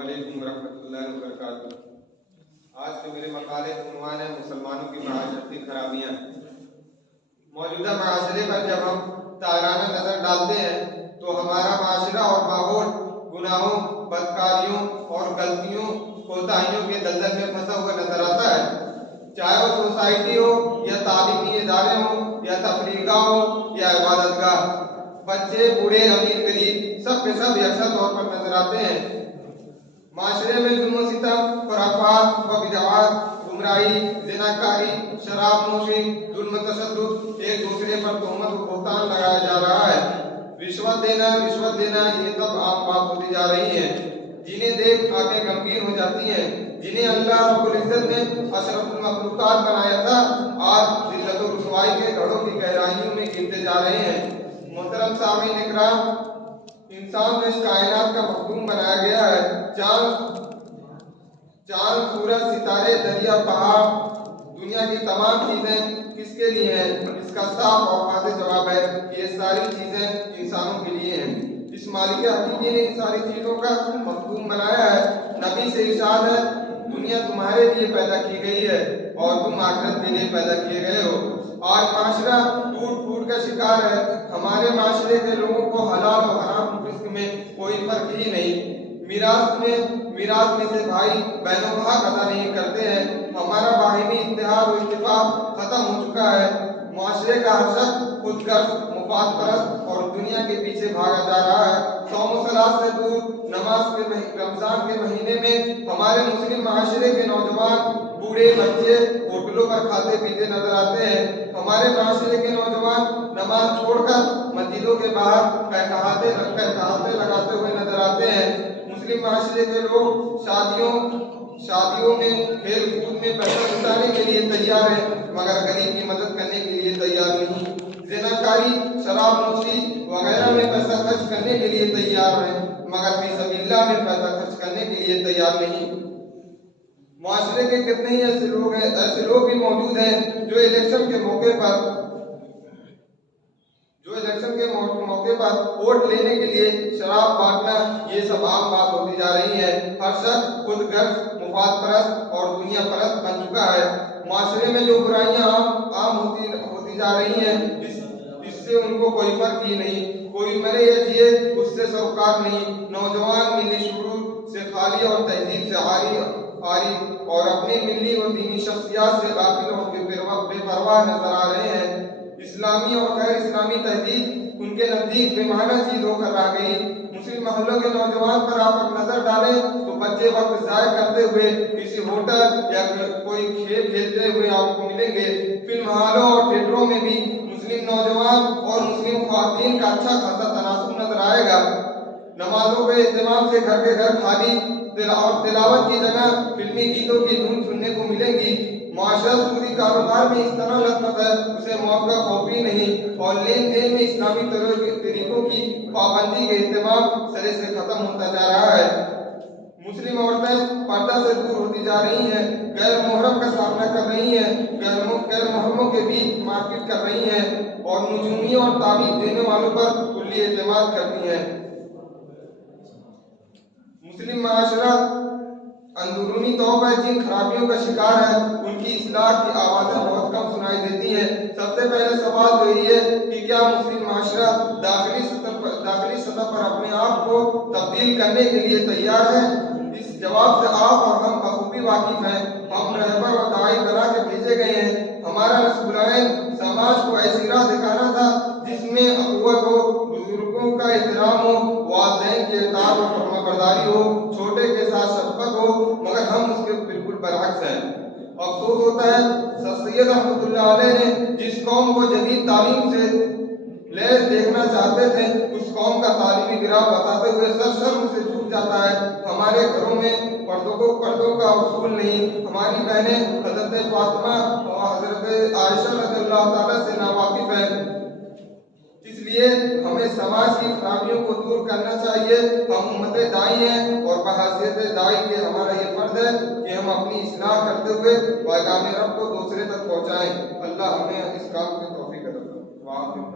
علیکم ورحمۃ اللہ وبرکاتہ۔ آج کے میرے مقالے کا عنوان ہے مسلمانوں کی معاشرتی خرابیاں۔ موجودہ معاشرے پر جب ہم تارانہ نظر ڈالتے ہیں تو ہمارا معاشرہ اور ماحول گناہوں، بدکاریوں اور غلطیوں، کوتاہیوں کے دلدل میں پھنسا ہوا نظر آتا ہے۔ چاہے وہ سوسائٹی ہو یا تعلیمی ادارے ہوں یا تفریح گاہ ہو یا عبادت گاہ، بچے، بوڑھے، امیر، غریب، سب کے سب یکساں طور پر نظر آتے ہیں۔ معاشرے میں ظلم و ستم، خرافات و بدعات، گمراہی، زناکاری، شراب نوشی، ظلم و تشدد، ایک دوسرے پر تہمت و بہتان لگایا جا رہا ہے۔ رشوت دینا یہ سب عام بات ہوتی جا رہی ہے، جنہیں دیکھ آنکھیں غمگین ہو جاتی ہیں۔ جنہیں اللہ رب العزت نے اشرف المخلوقات بنایا تھا، آج ذلت و رسوائی کے گڑھوں کی گہرائیوں میں گرتے جا رہے ہیں۔ محترم سامعین اکرام، انسان کو اس کائنات کا مخدوم بنایا گیا ہے۔ چاند، سورج، ستارے، دریا، پہاڑ، دنیا کی تمام چیزیں کس کے لیے ہیں؟ اس کا صاف اور واضح جواب ہے کہ یہ ساری چیزیں انسانوں کے لیے ہیں۔ اس مالک حقیقی نے ان ساری چیزوں کا مخدوم بنایا ہے۔ نبی سے ارشاد ہے، دنیا تمہارے لیے پیدا کی گئی ہے اور تم آخرت کے لیے پیدا کیے گئے ہو۔ آج معاشرہ ٹوٹ پھوٹ کا شکار ہے۔ ہمارے معاشرے کے لوگوں کو حلال و حرام رزق میں کوئی فرق ہی نہیں۔ میراث میں سے بھائی بہنوں کا حق ادا نہیں کرتے ہیں۔ ہمارا باہمی اتحاد و اتفاق ختم ہو چکا ہے۔ معاشرے کا ہر شخص خود غرض، مفاد پرست اور دنیا کے پیچھے بھاگا جا رہا ہے۔ صوم و صلاۃ سے دور، رمضان کے مہینے میں ہمارے مسلم معاشرے کے نوجوان، بوڑھے، بچے ہوٹلوں پر کھاتے پیتے نظر آتے ہیں۔ ہمارے معاشرے کے نوجوان نماز چھوڑ کر مسجدوں کے باہر کہکہاتے لگاتے ہوئے نظر آتے ہیں۔ مسلم معاشرے کے لوگ شادیوں میں، کھیل کود میں پیسہ جٹانے کے لیے تیار ہیں، مگر غریب کی مدد کرنے کے لیے تیار نہیں۔ زناکاری، شراب نوشی وغیرہ میں پیسہ خرچ کرنے کے لیے تیار ہیں، مگر فی سبیل اللہ میں پیسہ خرچ کرنے کے لیے تیار نہیں۔ معاشرے کے کتنے ہی ایسے لوگ بھی موجود ہیں جو الیکشن کے موقع پر ووٹ لینے کے لیے شراب بانٹنا، یہ سب عام بات ہوتی جا رہی ہے۔ ہر شخص خود غرض، مفاد پرست اور دنیا پرست بن چکا ہے۔ معاشرے میں جو برائیاں عام ہوتی جا رہی ہیں، اس سے ان کو کوئی فرق ہی نہیں۔ کوئی مرے یا جیے، اس سے سروکار نہیں۔ نوجوان ملی شعور سے خالی اور تہذیب سے عاری اور اپنی ملی و دینی شخصیات سے غافل اور بے پرواہ نظر آ رہے ہیں۔ اسلامی اور غیر اسلامی تہذیب ان کے نزدیک بے معنی چیز ہو کر رہ گئی۔ مسلم محلوں کے نوجوان پر آپ نظر ڈالیں تو بچے وقت ضائع کرتے ہوئے کسی ہوٹل یا کوئی کھیل کھیلتے ہوئے آپ کو ملیں گے۔ فلم ہالوں اور تھیٹروں میں بھی مسلم نوجوان اور مسلم خواتین کا اچھا خاصا تناسب نظر آئے گا۔ نمازوں کے اہتمام سے گھر کے گھر خالی اور تلاوت کی جگہ فلمی گیتوں کی دھن سننے کو ملے گی۔ معاشرہ سودی کاروبار میں اس طرح لطمت ہے، اسے موت کا خوف ہی نہیں، اور لین دین میں اسلامی طریقوں کی پابندی کے اہتمام سرے سے ختم ہوتا جا رہا ہے۔ مسلم عورتیں پردہ سے دور ہوتی جا رہی ہیں، غیر محرم کا سامنا کر رہی ہیں، غیر محرموں کے بیچ مارکیٹ کر رہی ہیں اور نجومیوں اور تعویذ دینے والوں پر کلی اعتماد کرتی ہیں۔ مسلم معاشرہ اندرونی طور پر جن خرابیوں کا شکار ہے، ان کی اصلاح کی آوازیں بہت کم سنائی دیتی ہیں۔ سب سے پہلے سوال تو یہ ہے کہ کیا مسلم معاشرہ داخلی سطح پر اپنے آپ کو تبدیل کرنے کے لیے تیار ہے؟ اس جواب سے آپ اور ہم بخوبی واقف ہیں۔ ہم رہبر اور داعی بنا کے بھیجے گئے ہیں۔ ہمارا نصب العین سماج کو ایسی راہ دکھانا تھا جس میں اخوت ہو، بزرگوں کا احترام ہو، والدین کی اطاعت اور فرمانبرداری ہو، چھوٹے کے ساتھ شفقت ہو، مگر ہم اس کے بالکل برعکس ہیں۔ افسوس ہوتا ہے، سید رحمۃ اللہ علیہ نے جس قوم کو جدید تعلیم سے لیس دیکھنا چاہتے تھے، اس قوم کا تعلیمی گراف بتاتے ہوئے سر شرم سے جھک جاتا ہے۔ ہمارے گھروں میں پردوں کا اصول نہیں، ہماری بہنیں حضرت فاطمہ اور حضرت عائشہ رضی اللہ تعالیٰ سے ناواقف ہیں۔ اس لیے ہمیں سماج کی خرابیوں کو دور کرنا چاہیے۔ ہم امت دائی ہیں اور بحیثیت دائی کے ہمارا یہ فرض ہے کہ ہم اپنی اصلاح کرتے ہوئے پیغام رب کو دوسرے تک پہنچائیں۔ اللہ ہمیں اس کام کی توفیق عطا فرمائے۔